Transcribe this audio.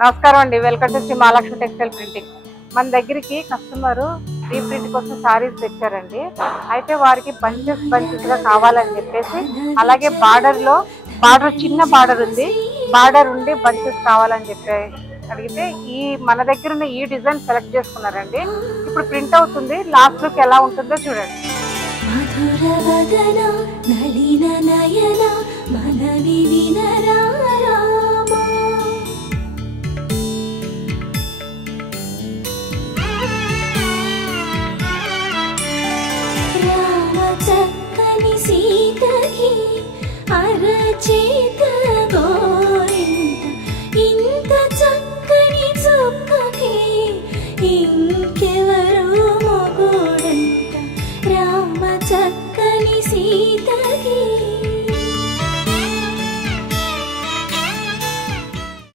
నమస్కారం అండి. Welcome to Shri Mahalakshmi textile printing. మన దగ్గరికి కస్టమరు రీప్రింట్ కోసం సారీస్ తెచ్చారండి. అయితే వారికి బంచెస్గా కావాలని చెప్పేసి, అలాగే బార్డర్ చిన్న బార్డర్ ఉంది, బార్డర్ ఉండి బంచెస్ కావాలని చెప్పి అడిగితే మన దగ్గర ఉన్న ఈ డిజైన్ సెలెక్ట్ చేసుకున్నారండి. ఇప్పుడు ప్రింట్ అవుతుంది, లాస్ట్ లుక్ ఎలా ఉంటుందో చూడండి. మధుర వదన నళిన నయన మనవి వినరా